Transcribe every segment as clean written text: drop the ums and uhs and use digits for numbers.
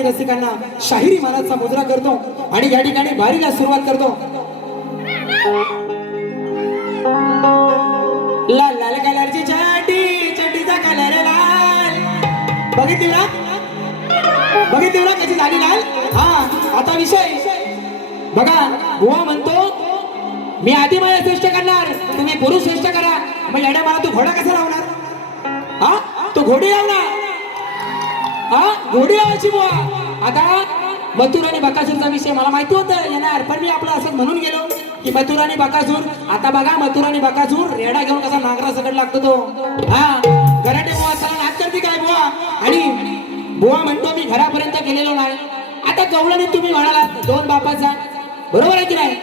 प्रेमी रसिकांना शाहिरी मानाचा मुजरा करतो आणि या ठिकाणी बारीला सुरुवात करतो. लाल लाल कलरची चड्डी, चड्डीचा कलर लाल. बघितली ना, बघितली ना कशी झाली लाल. हा आता विषय बघा. बुवा म्हणतो मी आधी माझ्या श्रेष्ठ करणार, तुम्ही पुरुष श्रेष्ठ करा. मग येड्या मला तू घोडा कसा लावणार? हा तू घोडी लावणार. हा घोडी लावायची बुवा. आता मथुर आणि बकासूरचा विषय मला माहिती होतं येणार, पण मी आपलं असं म्हणून गेलो की मथुर आणि बकासूर. आता बघा मथुर आणि बकासूर रेडा घेऊन कसा नांगरा सकट लागतो तो. हा घराटे बुवा चला नाच करते काय बुवा. आणि बुवा म्हणतो मी घरापर्यंत गेलेलो नाही. आता गवळणी तुम्ही म्हणालात दोन बापाचा, बरोबर आहे की नाही?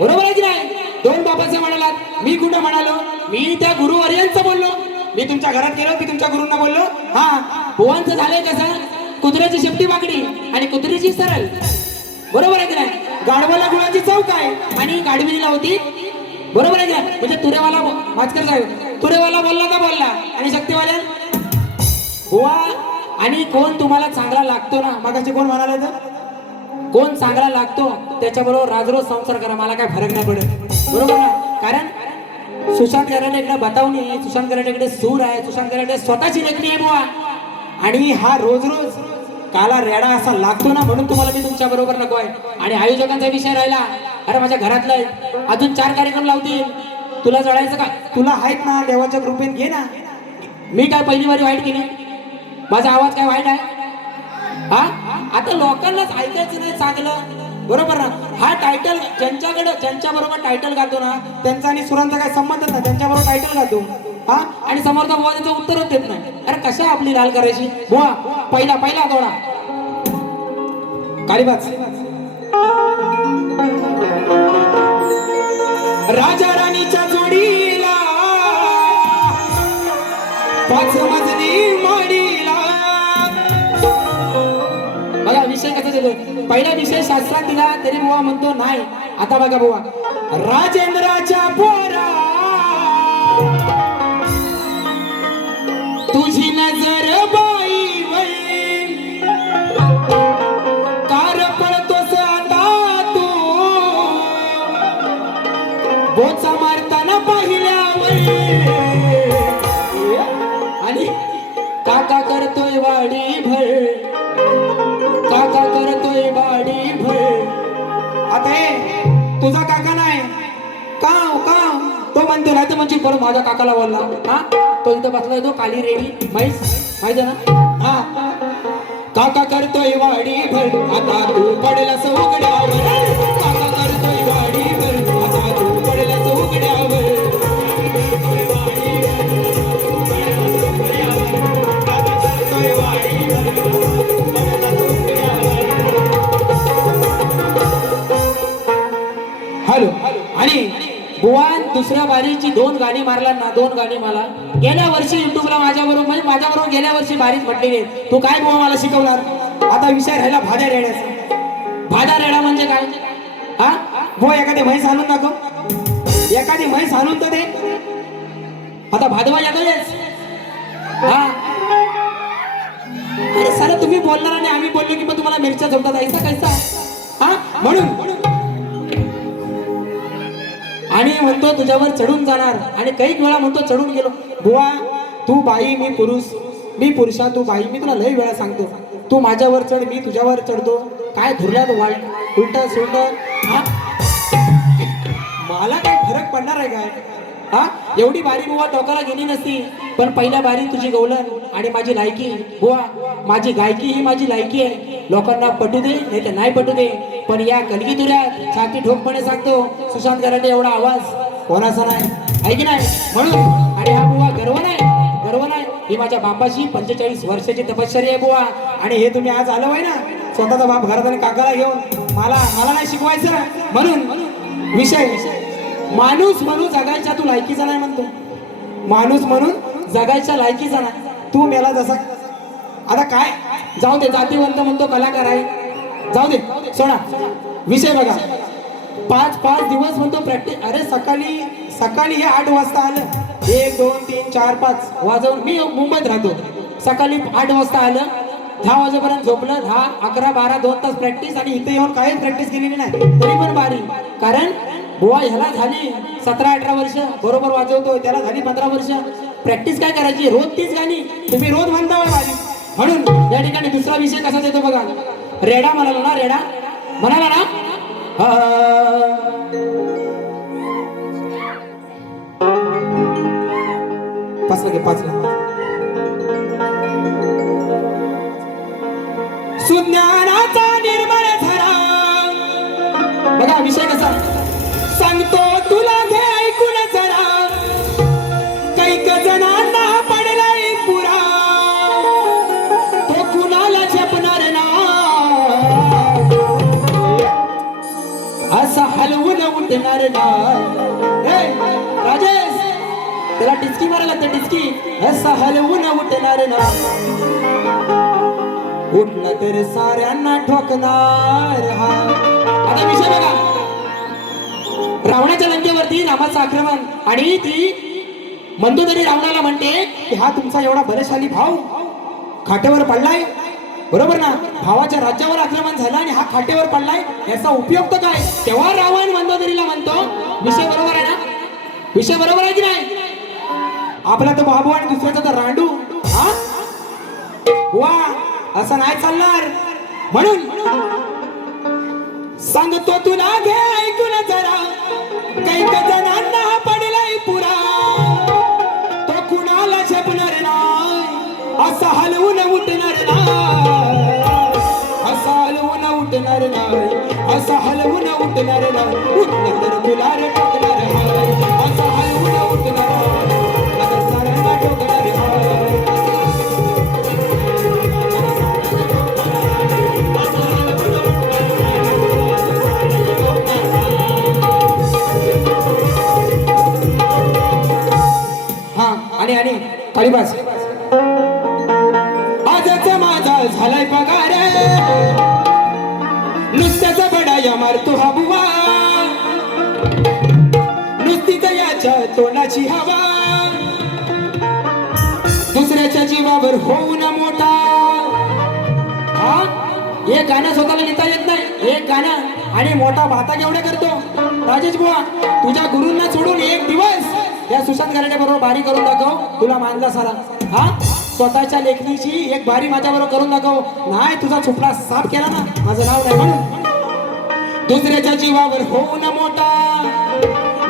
बरोबर आहे की नाही? दोन बापाचा म्हणालात. मी कुठं म्हणालो? मी त्या गुरुवर्यांचं बोललो. मी तुमच्या घरात गेलो की तुमच्या गुरूंना बोललो. हा बुवांचं झालंय कसं, कुत्र्याची शेपटी वाकडी आणि कुत्रीची सरळ, बरोबर आहे की नाही? गाढवाला गुळाची चव काय आणि गाढविणीला होती, बरोबर आहे की नाही? म्हणजे तुरेवाला भास्कर साहेब तुरेवाला बोलला का बोलला आणि शक्तीवाल्या बुवा. आणि कोण तुम्हाला चांगला लागतो ना, मागाशी कोण म्हणाले तर कोण चांगला लागतो त्याच्याबरोबर राजरोज संसार करा, मला काय फरक नाही पडत, बरोबर ना? कारण सुशांत कराटेकडे बतावणी आहे, सुशांत कराटेकडे सूर आहे, सुशांत कराटे स्वतःची लेखणी आहे बुवा. आणि हा रोज रोज काला रेडा असा लागतो ना, म्हणून तुम्हाला मी तुमच्या बरोबर नको आहे. आणि आयोजकांचा विषय राहिला, अरे माझ्या घरातलं अजून 4 कार्यक्रम लावतील, तुला जळायचं का? तुला आहेत ना देवाच्या कृपेने घे ना. मी काय पहिली वारी वाईट केली? माझा आवाज काय वाईट आहे? हा आता लोकांनाच ऐकायचं नाही चांगलं, बरोबर ना? हा टायटल ज्यांच्याकडे ज्यांच्या बरोबर टायटल गातो ना त्यांचा आणि सुरांचा काय संबंधच नाही, त्यांच्या बरोबर टायटल गातो. हा आणि समोरचा बुवा त्याचं उत्तरच देत नाही. अरे कशा आपली लाल करायची बुवा? पहिला पहिला थोडा कालीबाज. राजा राणीच्या जोडीला 5 मजली माडीला. बघा विषय कसा देतो. पहिला विषय शास्त्रात दिला तरी बुवा म्हणतो नाही. आता बघा बुवा, राजेंद्राच्या पोरा तुझी नजर बाई वै, कार पळतोस आता तू बोचा मारताना पाहिल्या वै. आणि काका करतोय वाडी भर, काका करतोय वाडी भर. आता हे तुझा काका नाही का? तो म्हणतो नाही तर म्हणजे बरं माझ्या काकाला बोलला. हा तो इथं बसलाय तो काली रेडी माहिती ना. हा काका करतोय वाडी भर, आता तू पडेलस उघड्यावर. काका करतोय वाडी भर, आता तू पडेलस उघड्यावर. हॅलो. आणि बुवान दुसऱ्या बारीची 2 गाणी मारला ना, 2 गाणी मला गेल्या वर्षी युट्यूबला माझ्याबरोबर म्हणजे माझ्याबरोबर गेल्या वर्षी बारीच म्हटलेली. तू काय बुवा मला शिकवणार? आता विषय राहिला भाद्या रेड्याचा. भाद्या रेडा म्हणजे काय? हा बुवा एखादी म्हैस आणून दाखव, एखादी म्हैस आणून तर दे. आता भादवा येतोयच. हा अरे साला तुम्ही बोलणार आणि आम्ही बोललो की मग तुम्हाला मिरच्या जमतात ऐसा कैसा? हा म्हणून आणि म्हणतो तुझ्यावर चढून जाणार. आणि काही वेळा म्हणतो चढून गेलो. बुवा तू बाई मी पुरुष, मी पुरुषा तू बाई. मी तुला लई वेळा सांगतो तू माझ्यावर चढ मी तुझ्यावर चढतो. काय धुरल्यात वाईट उलट सुलट. हा मला काय फरक पडणार आहे काय? हा एवढी बारी बुवा टोकाला गेली नसती, पण पहिल्या बारी तुझी गवलन आणि माझी लायकी. बुवा माझी गायकी ही माझी लायकी आहे. लोकांना पटू दे नाही तर नाही पटू दे, पण या कलगी तुऱ्यात छाती ठोकपणे सांगतो सुशांत कराटे एवढा आवाज कोणाचा नाही, आहे की नाही? म्हणून आणि हा बुवा गर्व नाही, गर्व नाही. ही माझ्या बापाची 45 वर्षाची तपश्चर्या आहे बुवा. आणि हे तुम्ही आज आलो आहे ना स्वतःचा बाप घरात आणि काकाला घेऊन मला नाही शिकवायचं. म्हणून विषय माणूस म्हणून जगायच्या तू लायकीचा नाही म्हणतो. माणूस म्हणून जगायच्या लायकीचा नाही. तू मेला जसा आता काय जाऊ दे, जातीवंत म्हणतो कलाकार आहे, जाऊ दे सोडा विषय. बघा 5 दिवस म्हणतो प्रॅक्टिस. अरे सकाळी हे 8 वाजता आलं, 1 2 3 4 5 वाजवून. मी मुंबईत राहतो. सकाळी 8 वाजता आलं 10 वाजेपर्यंत झोपलं, 10, 11, 12, 2 तास प्रॅक्टिस आणि इथे येऊन काहीच प्रॅक्टिस केलेली नाही, तरी पण बारी. कारण बुवा ह्याला झाली 17-18 वर्ष बरोबर वाजवतो, त्याला झाली 15 वर्ष. प्रॅक्टिस काय करायची, रोज तीच गाणी, तुम्ही रोज म्हणता बारी. म्हणून या ठिकाणी दुसरा विषय कसा देतो बघा. रेडा म्हणाला ना, रेडा म्हणाला ना, पाच सुज्ञानाचा निर्मळ झरा. बघा विषय कसा सांगतो तुला, घे ऐकून जरा. कैक जणांना पडलाय पुरा, तो कुणाला झेपणार ना. असा हलवून उठणार ना. राजेश त्याला टिचकी मारायला लागते, टिचकी. असा हलवून उठणार ना. उठलं तर साऱ्यांना ठोकणार हा. आता विषय बघा, रावणाच्या लंकेवरती रामाचं आक्रमण, आणि ती मंदोदरी रावणाला म्हणते की हा तुमचा एवढा बलशाली भाऊ खाटेवर पडलाय, बरोबर ना. भावाच्या राज्यावर आक्रमण झालं आणि हा खाटेवर पडलाय, याचा उपयोग तर काय. तेव्हा रावण मंदोदरीला म्हणतो, विषय बरोबर आहे ना, विषय बरोबर आहे की नाही. आपला तर बाबू आणि दुसऱ्याचा तर रांडू. हा वा, असं नाही चालणार. म्हणून सांगतो तुला, घे ऐकून जरा. कैक जणांना पडलाय पुरा, तो कुणाला झेपणार नाही. असा हलवून उठणार नाही, असा हलवून उठणार नाही, असा हलवून उठणार नाही. उठलं तर तुला रे टोकणार हाय, असा हलवून उठणार हाय, आता साऱ्यांना टोकणार हाय. आणि काळीबाज आजच माझा झालाय पगार, नुसत्याच बडाया मारतो हा बुवा. नुसतीच याच्या तोंडाची हवा, दुसऱ्याच्या जीवावर होऊन मोठा. हा एक गाणं स्वतःला लिहिता येत नाही, एक गाणं आणि मोठा भाता केवढा करतो. राजेश बुवा, तुझ्या गुरूंना सोडून एक दिवस या सुशांत गारडे बरोबर बारी करून दाखव, तुला मानला सारा. हा स्वतःच्या लेखणीची एक बारी माझ्या बरोबर करून दाखव. नाही तुझा चुपडा साफ केला ना, माझं नाव नाही म्हणून. दुसऱ्याच्या जीवावर होऊन मोठा,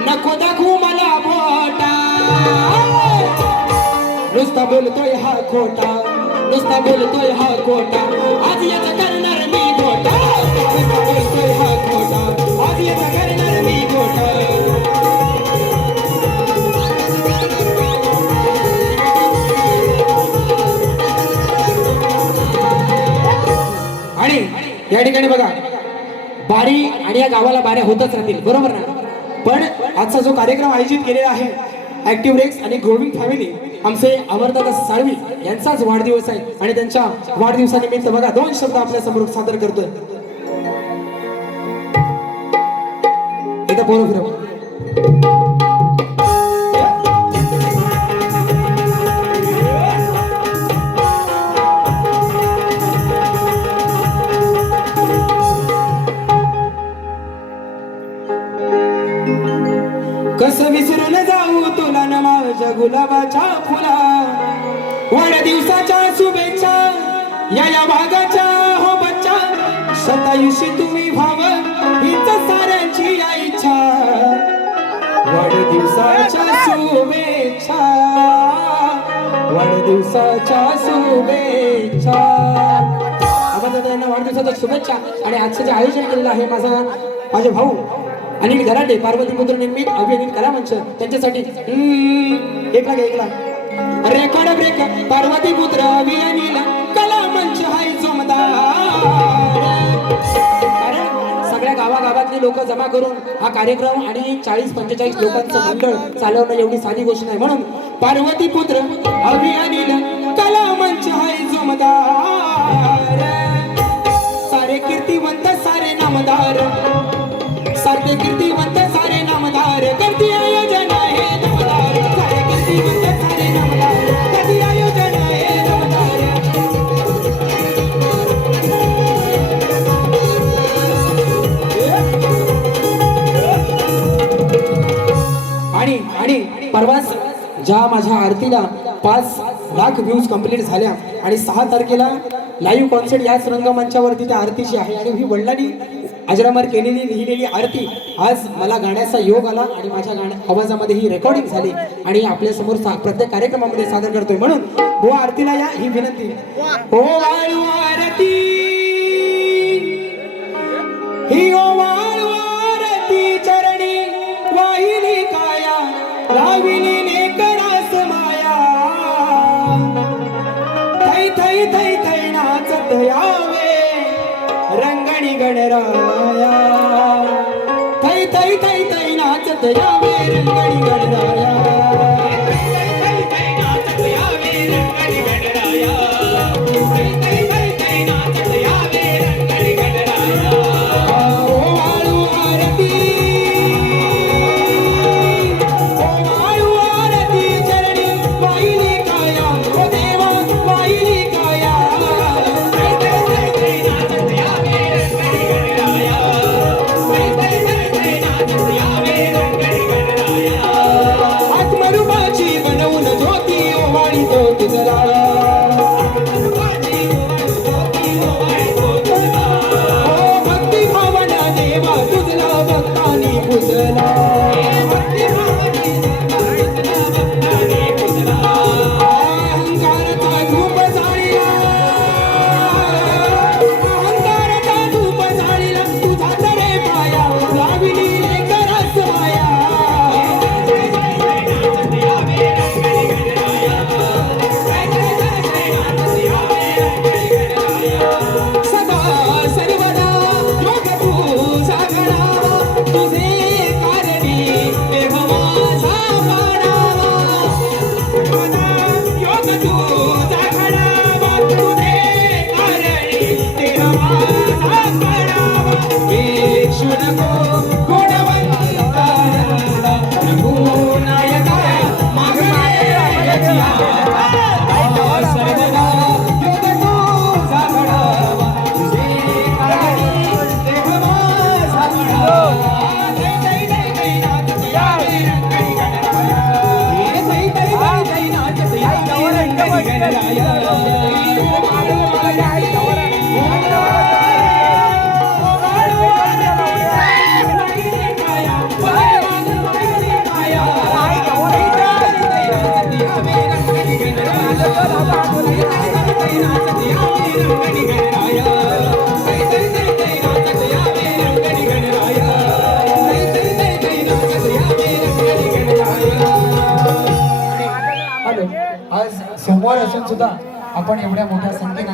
नको दाखवू मला मोठा. नुसता बोलतोय हा खोटा, नुसता बोलतोय हा खोटा. आज याचा करणार मी खोटा, नुसता बोलतोय हा खोटा. आज याचा करणार मी खोटा. आणि या ठिकाणी बघा, बारी आणि या गावाला बाऱ्या होतच राहतील, बरोबर ना. पण आजचा जो कार्यक्रम आयोजित केलेला आहे ऍक्टिव्ह रेक्स आणि ग्रोविंग फॅमिली, आमचे अमरदादा साळवी यांचाच वाढदिवस आहे आणि त्यांच्या वाढदिवसानिमित्त बघा 2 शब्द आपल्या समोर सादर करतोय. एकदा बोलो फिरव. कसं विसरून जाऊ तुला न माझ्या गुलाबाच्या फुला. वाढदिवसाच्या शुभेच्छा या भागाच्या हो बच्चा. शतायुषी तुम्ही भाव हीच साऱ्यांची या इच्छा. वाढदिवसाच्या शुभेच्छा, वाढदिवसाच्या शुभेच्छा. यांना वाढदिवसाच्या शुभेच्छा. आणि आजचं जे आयोजन केलेलं आहे माझे भाऊ अनिल गराडे, पार्वती पुत्र निर्मित अभिनीत कला मंच, त्यांच्यासाठी एकला रेकॉर्ड ब्रेक. पार्वती पुत्र अभिनीत कला मंच हाय जोमदार. सगळ्या गावागावातली लोक जमा करून हा कार्यक्रम आणि 40-45 लोकांचं मंडळ चालवणं एवढी साधी गोष्ट नाही. म्हणून पार्वती पुत्र अभिनीत कला मंच हाय जोमदार. सारे कीर्तिवंत सारे नामदार, सारे कीर्तिवंत सारे नामदार. करती आयोजन आहे नामदार. सारे कीर्तिवंत सारे नामदार. करती आयोजन आहे नामदार. परवाच ज्या माझ्या आरतीला 5 लाख व्ह्यूज कंप्लीट झाल्या आणि 6 तारखेला लाईव्ह कॉन्सर्ट याच रंगमंचावरती त्या आरतीची आहे आणि ही वडिलांनी अजरामर केलेली लिहिलेली आरती आज मला गाण्याचा योग आला आणि माझ्या आवाजामध्ये ही रेकॉर्डिंग झाली आणि आपल्या समोर प्रत्येक कार्यक्रमामध्ये सादर करतोय. म्हणून हो आरतीला या ही विनंती. हो वाळू आरती ही ओ वाळू आरती चरणी वाहिली काया लाविली नेकरास माया थै थै थै थै नाचत यावे रंगणी गणराया थै थै थै थै नाचत यावे रंगणी गणराया थै थै थै नाचत यावे रंगणी गणराया थै थै थै थै नाचत यावे रंगणी गणराया. ओ वाळू आरती ओ वाळू आरती चरणी वाहिली काया ओ देवा वाहिली काया थै थै थै थै नाचत यावे रंगणी गणराया थै थै थै थै नाचत यावे रंगणी गणराया. आत्मरूपाची बनवून ज्योती ओवाळी तो तुझला भक्ती भावना देवा तुझला भक्तानी पुजला अहंकारचा धूप जाळीला अहंकारचा धूप जाळीला तुझा तरे पाया लाविली लेकरास माया सदा सर्वदा योग तुझा घडावा तुझे कारणी देह माझा पाडावा सदा योग तुझा घडावा तुझे कारणी देह माझा पाडावा ईशु नको गुणवंता रघुनायका मागणाया सर्वदा योग तुझा घडावा तुझे कारणी देह माझा पाडावा थै थै थै थै नाचत यावे रंगणी गणराया थै थै थै थै नाचत यावे रंगणी गणराया. हॅलो, आज सोमवार असून सुद्धा आपण एवढ्या मोठ्या संख्येने